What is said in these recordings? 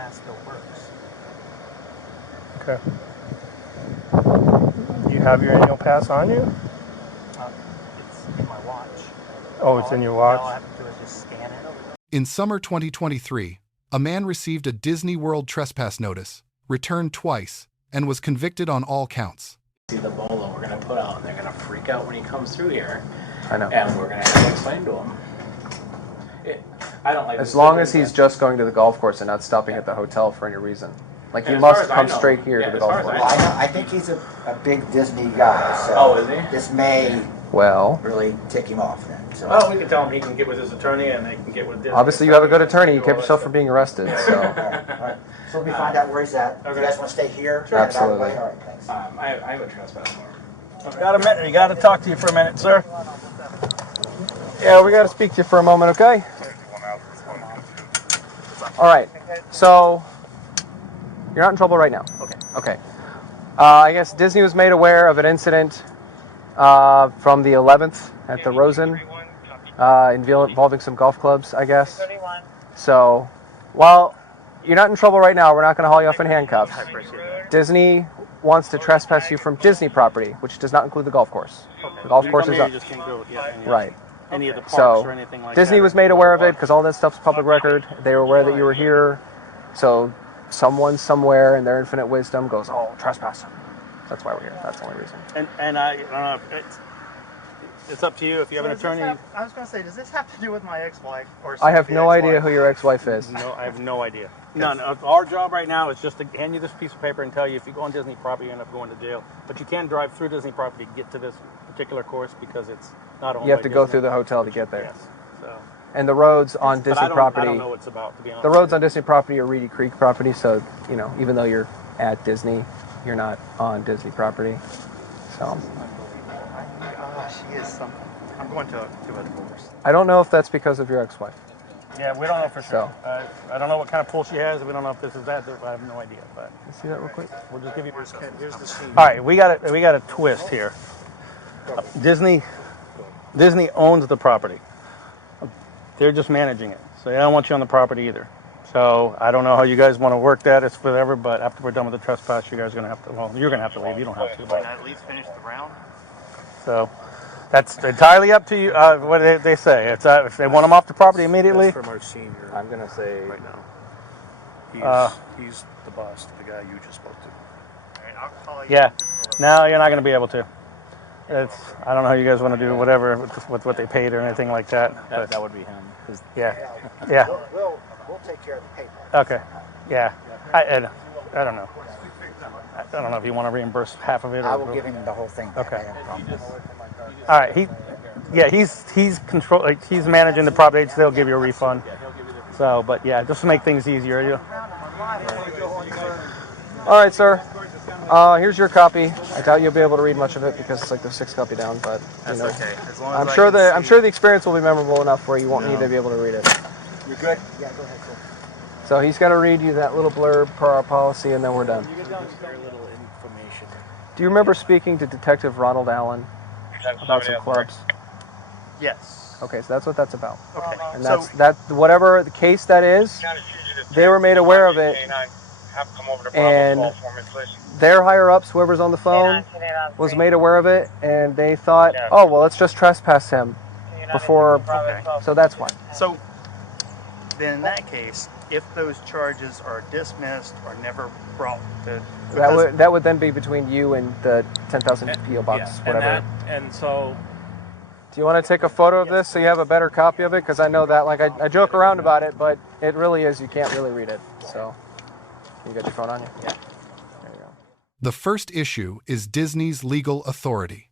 pass still works. Okay. Do you have your annual pass on you? It's in my watch. Oh, it's in your watch? All I have to do is just scan it. In summer 2023, a man received a Disney World trespass notice, returned twice, and was convicted on all counts. See the bolo we're going to put out, and they're going to freak out when he comes through here. I know. And we're going to have to explain to him. I don't like as long as he's just going to the golf course and not stopping at the hotel for any reason. Like, he must come straight here to the golf course. Well, I think he's a big Disney guy, so oh, is he? This may really tick him off then. So. Well, we can tell him he can get with his attorney and they can get with Disney. Obviously, you have a good attorney. You kept yourself from being arrested, so. All right. So we find out where he's at. Okay. You guys want to stay here? Sure. Absolutely. All right, thanks. I have a trespass warrant. Got a minute. You got to talk to you for a minute, sir. Yeah, we got to speak to you for a moment, okay? All right. So, you're not in trouble right now. Okay. I guess Disney was made aware of an incident from the 11th at the Rosen involving some golf clubs, I guess. So, while you're not in trouble right now, we're not going to haul you off in handcuffs. Disney wants to trespass you from Disney property, which does not include the golf course. The golf course is up. Right. Any of the parks So, or anything like Disney that. was made aware of it because all that stuff's public record. They were aware that you were here. So, someone somewhere in their infinite wisdom goes, oh, trespass. That's why we're here. That's the only reason. And I don't know, it's up to you if you have an attorney. I was going to say, does this have to do with my ex-wife? Or I have no idea who your ex-wife is. No, I have no idea. None. Our job right now is just to hand you this piece of paper and tell you if you go on Disney property, you end up going to jail. But you can drive through Disney property to get to this particular course because it's not owned by You have to go Disney. through the hotel to get there. Yes. So. And the roads on Disney property. I don't know what it's about, to be honest. The roads on Disney property are Reedy Creek property, so, you know, even though you're at Disney, you're not on Disney property. So. She is something. I'm going to a divorce. I don't know if that's because of your ex-wife. Yeah, we don't know for sure. So. I don't know what kind of pull she has. We don't know if this is that. I have no idea. But Let's see that real quick. we'll just give you. Here's the scene. All right, we got a twist here. Disney owns the property. They're just managing it, so they don't want you on the property either. So I don't know how you guys want to work that. It's whatever. But after we're done with the trespass, you guys are gonna have to. Well, you're gonna have to leave. You don't have to. But. Can I at least finish the round? So that's entirely up to you. What they say. It's if they want them off the property immediately. That's from our senior. I'm going to say. Right now. He's the boss, the guy you just spoke to. All right, I'll call you. Yeah. No, you're not going to be able to. I don't know how you guys want to do whatever with what they paid or anything like that. That would be him. Yeah. We'll take care of the paper. Okay. Yeah. I don't know. I don't know if you want to reimburse half of it. I will give him the whole thing. Okay. All right. He's control. Like, he's managing the property. They'll give you a refund. So, but yeah, just to make things easier. All right, sir. Here's your copy. I doubt you'll be able to read much of it because it's like the 6th copy down, but That's okay. As long as I'm sure the experience will be memorable enough where you won't need to be able to read it. You're good? Yeah, go ahead, sir. So he's got to read you that little blurb per our policy, and then we're done. Very little information. Do you remember speaking to Detective Ronald Allen about some clubs? Yes. Okay, so that's what that's about. Okay. And whatever the case that is, they were made aware of it, and their higher-ups, whoever's on the phone, was made aware of it, and they thought, oh, well, let's just trespass him before, so that's why. So, then in that case, if those charges are dismissed or never brought to... That would then be between you and the 10,000 PO box, whatever. And so... Do you want to take a photo of this so you have a better copy of it? Because I know that, like, I joke around about it, but it really is, you can't really read it, so... You got your phone on you? Yeah. There you go. The first issue is Disney's legal authority.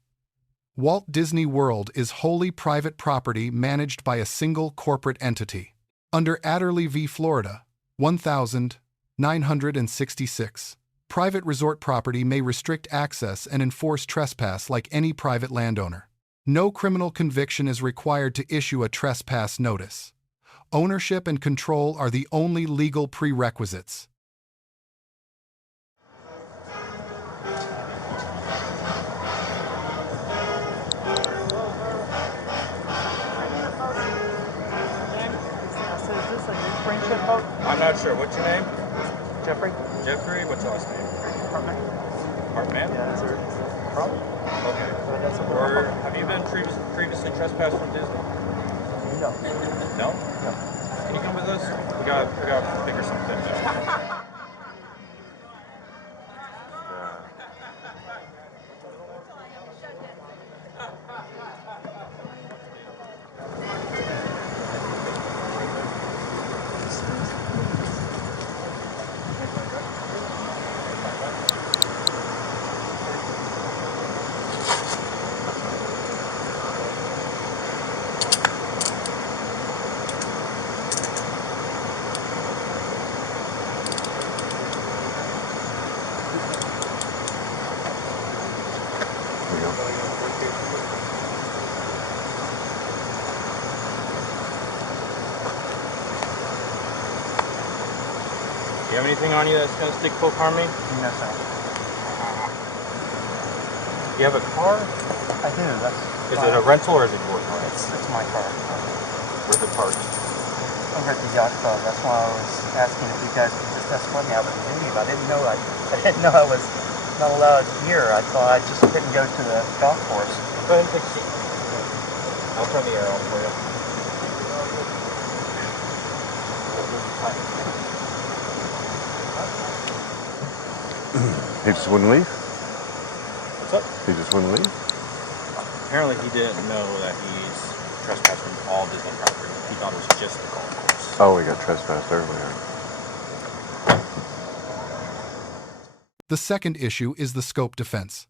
Walt Disney World is wholly private property managed by a single corporate entity. Under Adderley v. Florida, 1966, private resort property may restrict access and enforce trespass like any private landowner. No criminal conviction is required to issue a trespass notice. Ownership and control are the only legal prerequisites. Friendship boat? I'm not sure. What's your name? Jeffrey? Jeffrey, what's your last name? Hartman? Hartman? Yeah, is there a problem? Okay. That's Have you been previously trespassed from Disney? No. No? No. Can you come with us? We gotta figure something out. Do you have anything on you that's gonna stick poke harm me? No, sir. Do you have a car? I do. Is it a rental or is it your car? It's my car. Where's it parked? Over at the yacht club. That's why I was asking if you guys could just escort me. I was leave. I didn't know I was not allowed here. I thought I just couldn't go to the golf course. Go ahead and take a seat. I'll turn the air on for you. He just wouldn't leave? What's up? He just wouldn't leave? Apparently he didn't know that he's trespassed from all Disney property. He thought it was just the golf course. Oh, we got trespassed earlier. The second issue is the scope defense.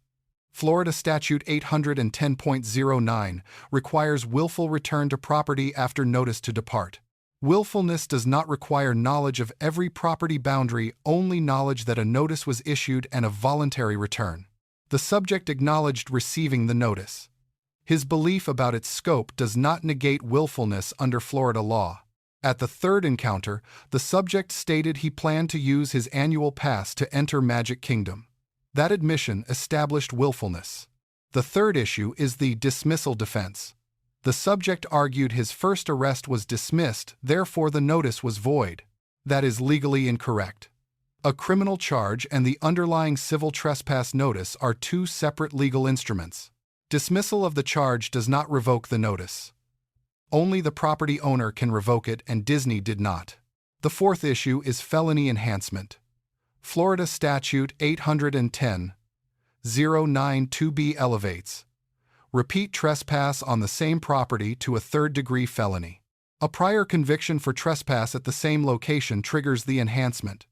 Florida Statute 810.09 requires willful return to property after notice to depart. Willfulness does not require knowledge of every property boundary, only knowledge that a notice was issued and a voluntary return. The subject acknowledged receiving the notice. His belief about its scope does not negate willfulness under Florida law. At the third encounter, the subject stated he planned to use his annual pass to enter Magic Kingdom. That admission established willfulness. The third issue is the dismissal defense. The subject argued his first arrest was dismissed, therefore the notice was void. That is legally incorrect. A criminal charge and the underlying civil trespass notice are two separate legal instruments. Dismissal of the charge does not revoke the notice. Only the property owner can revoke it, and Disney did not. The fourth issue is felony enhancement. Florida Statute 810.092b elevates repeat trespass on the same property to a third-degree felony. A prior conviction for trespass at the same location triggers the enhancement.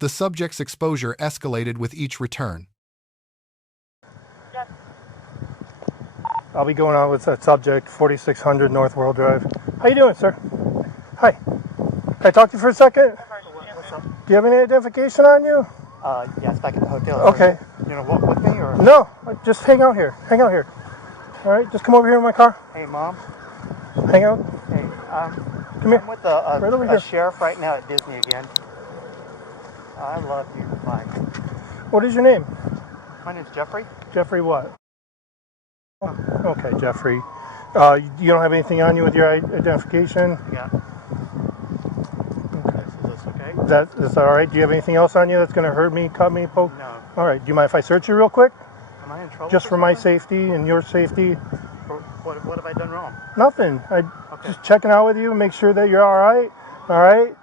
The subject's exposure escalated with each return. I'll be going out with that subject, 4600 North World Drive. How you doing, sir? Hi. Can I talk to you for a second? What's up? Do you have any identification on you? Yeah, it's back at the hotel. Okay. You gonna walk with me or? No, just hang out here. Hang out here. All right, just come over here in my car. Hey, Mom. Hang out. Hey, Come here. I'm with Right over a here. sheriff right now at Disney again. I love you. Bye. What is your name? My name's Jeffrey. Jeffrey what? Okay, Jeffrey. You don't have anything on you with your identification? Yeah. Okay. Is this okay? That's all right. Do you have anything else on you that's going to hurt me, cut me, poke? No. All right. Do you mind if I search you real quick? Am I in trouble? Just for my safety and your safety? What have I done wrong? Nothing. Okay. Just checking out with you, make sure that you're all right. All right.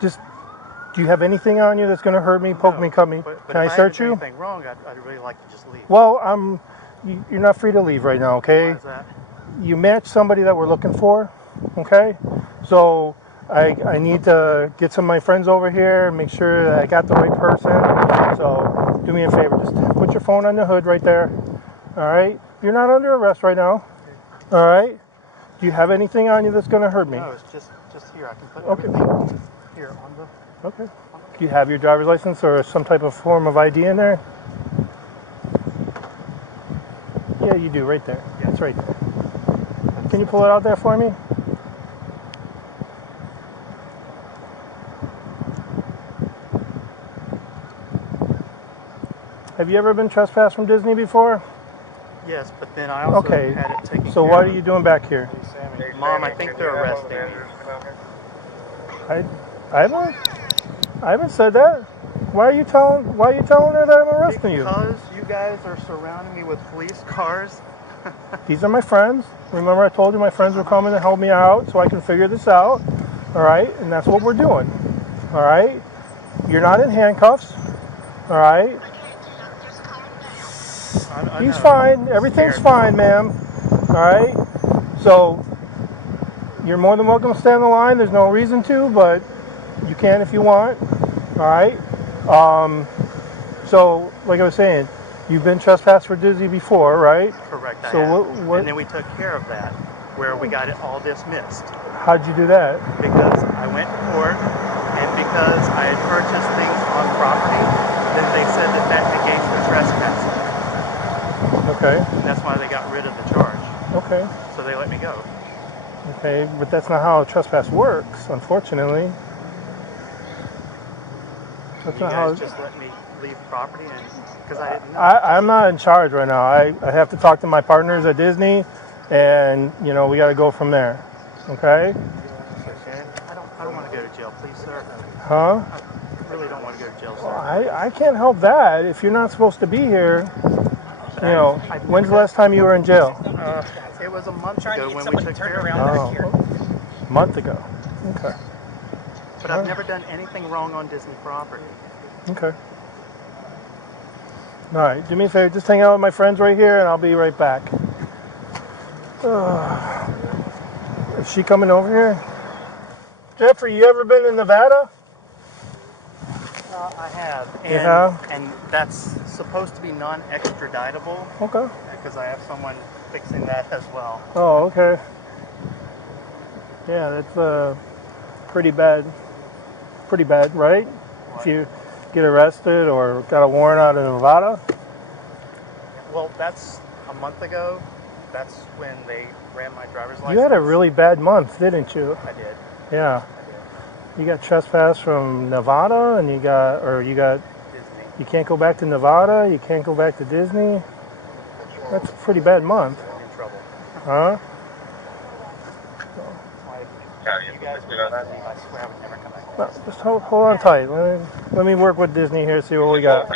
Just, do you have anything on you that's going to hurt me, poke me, cut me? But Can I if search I you? did anything wrong, I'd really like to just leave. Well, you're not free to leave right now, okay? Why is that? You match somebody that we're looking for, okay? So I need to get some of my friends over here, make sure that I got the right person. So do me a favor, just put your phone on the hood right there. All right? You're not under arrest right now. All right? Do you have anything on you that's going to hurt me? No, it's just here. I can put Okay. everything here on the. Okay. Do you have your driver's license or some type of form of ID in there? Yeah, you do, right there. Yeah, it's right there. Can you pull it out there for me? Have you ever been trespassed from Disney before? Yes, but then I also Okay. had it taken So care what of. are you doing back here? Mom, I think they're arresting me. I haven't said that. Why are you telling her that I'm arresting you? Because you guys are surrounding me with police cars. These are my friends. Remember I told you my friends were coming to help me out so I can figure this out. All right? And that's what we're doing. All right? You're not in handcuffs. All right? He's fine. Everything's fine, ma'am. All right? So you're more than welcome to stay on the line. There's no reason to, but you can if you want. All right? So, like I was saying, you've been trespassed for Disney before, right? Correct. I So have. what? And then we took care of that, where we got it all dismissed. How'd you do that? Because I went to court, and because I had purchased things on property, then they said that negates the trespassing. Okay. And that's why they got rid of the charge. Okay. So they let me go. Okay, but that's not how trespass works, unfortunately. That's You not how. guys just let me leave property, and because I didn't know. I'm not in charge right now. I have to talk to my partners at Disney, and we got to go from there. Okay? Okay. I don't want to go to jail, please, sir. Huh? I really don't want to go to jail, sir. I can't help that. If you're not supposed to be here, when's the last time you were in jail? It was a month ago when we took care of it. Oh, a month ago. Okay. But I've never done anything wrong on Disney property. Okay. All right, do me a favor, just hang out with my friends right here, and I'll be right back. Is she coming over here? Jeffrey, you ever been in Nevada? I have. And, You have? And that's supposed to be non-extraditable. Okay. Because I have someone fixing that as well. Oh, okay. Yeah, that's pretty bad. Pretty bad, right? What? If you get arrested or got a warrant out of Nevada? Well, that's a month ago. That's when they ran my driver's license. You had a really bad month, didn't you? I did. Yeah. You got trespassed from Nevada, and you got Disney. you can't go back to Nevada, you can't go back to Disney. That's a pretty bad month. I'm in trouble. Huh? You guys would never leave. I swear I would never come back. Well, just hold on tight. Let me work with Disney here, see what we got.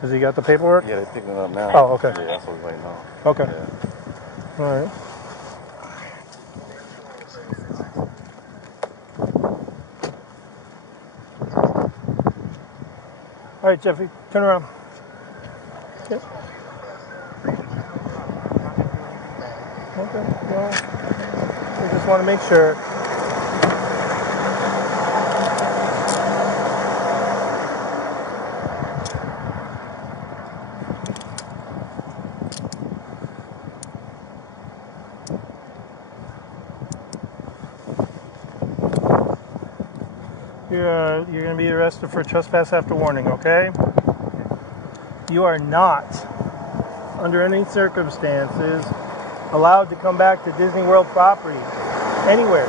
Has he got the paperwork? Yeah, they're picking it up now. Oh, okay. Yeah, that's what we're waiting on. Okay. Yeah. All right. All right, Jeffy, turn around. Yep. Okay. Well, we just want to make sure. You're going to be arrested for trespass after warning, okay? You are not, under any circumstances, allowed to come back to Disney World property anywhere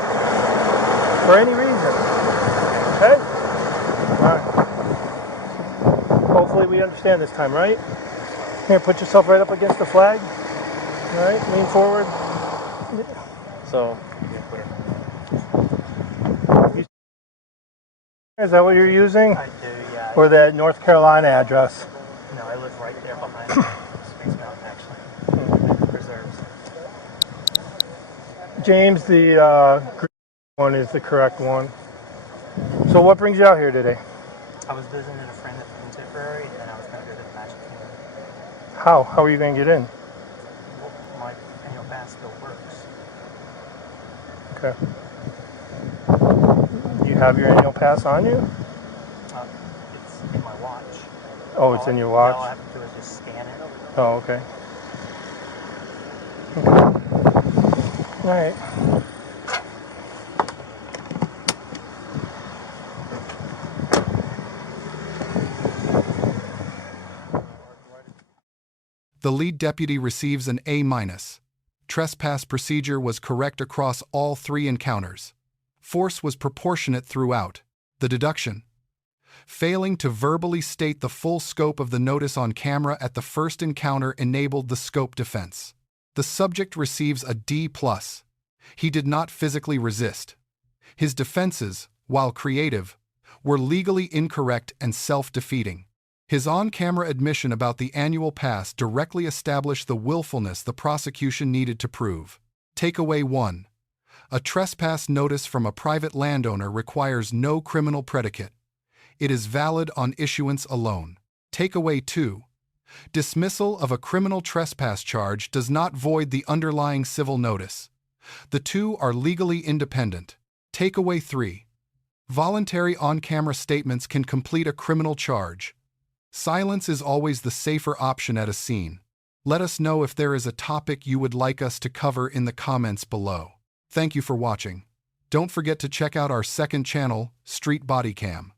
for any reason. Okay? All right. Hopefully we understand this time, right? Here, put yourself right up against the flag. All right, lean forward. So, Is that what you're using? I do, yeah. Or that North Carolina address? No, I live right there behind Space Mountain, actually. Preserves. James, the green one is the correct one. So what brings you out here today? I was visiting a friend that's contemporary, and then I was going to go to the Magic Kingdom. How? How are you going to get in? Well, my annual pass still works. Okay. Do you have your annual pass on you? It's in my watch. Oh, it's in your watch? All I have to do is just scan it. Oh, okay. All right. The lead deputy receives an A-. Trespass procedure was correct across all 3 encounters. Force was proportionate throughout. The deduction. Failing to verbally state the full scope of the notice on camera at the first encounter enabled the scope defense. The subject receives a D+. He did not physically resist. His defenses, while creative, were legally incorrect and self-defeating. His on-camera admission about the annual pass directly established the willfulness the prosecution needed to prove. Takeaway 1. A trespass notice from a private landowner requires no criminal predicate. It is valid on issuance alone. Takeaway 2. Dismissal of a criminal trespass charge does not void the underlying civil notice. The two are legally independent. Takeaway 3. Voluntary on-camera statements can complete a criminal charge. Silence is always the safer option at a scene. Let us know if there is a topic you would like us to cover in the comments below. Thank you for watching. Don't forget to check out our second channel, Street Bodycam.